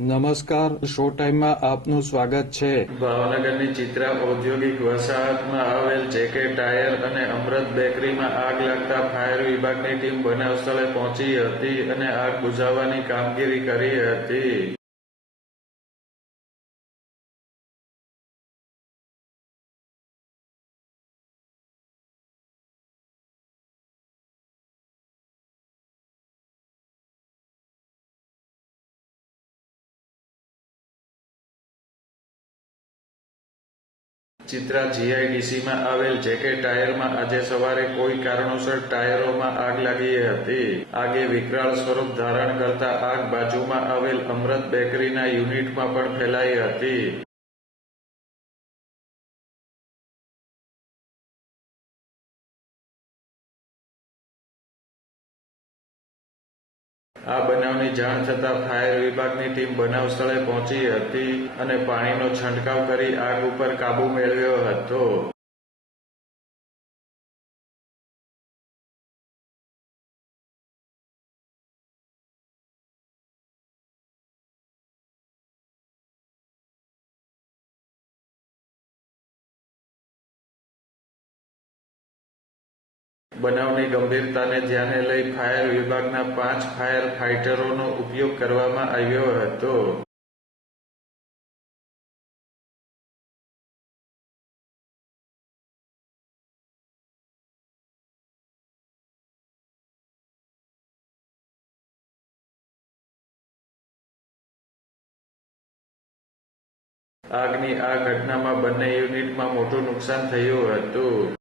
નમસ્કાર, શો ટાઈમમાં આપનું સ્વાગત છે. ભાવનગરની ચિત્રા ઔદ્યોગિક વસાહતમાં આવેલ જેકે ટાયર અને અમૃત બેકરીમાં આગ લાગતા ફાયર વિભાગની ટીમ બનાવ સ્થળે પહોંચી હતી અને આગ બુઝાવવાની કામગીરી કરી હતી. ચિત્રા જીઆઈડીસીમાં આવેલ જેકે ટાયરમાં આજે સવારે કોઈ કારણોસર ટાયરોમાં આગ લાગી હતી. આગે વિકરાળ સ્વરૂપ ધારણ કરતા આગ બાજુમાં આવેલ અમૃત બેકરીના યુનિટમાં પણ ફેલાઈ હતી. આ બનાવની જાણ થતાં ફાયર વિભાગની ટીમ બનાવ સ્થળે પહોંચી હતી અને પાણીનો છંટકાવ કરી આગ ઉપર કાબૂ મેળવ્યો હતો. બનાવની ગંભીરતાને ધ્યાને લઈ ફાયર વિભાગના 5 ફાયર ફાઇટરોનો ઉપયોગ કરવામાં આવ્યો હતો. આગની આ ઘટનામાં બંને યુનિટમાં મોટું નુકસાન થયું હતું.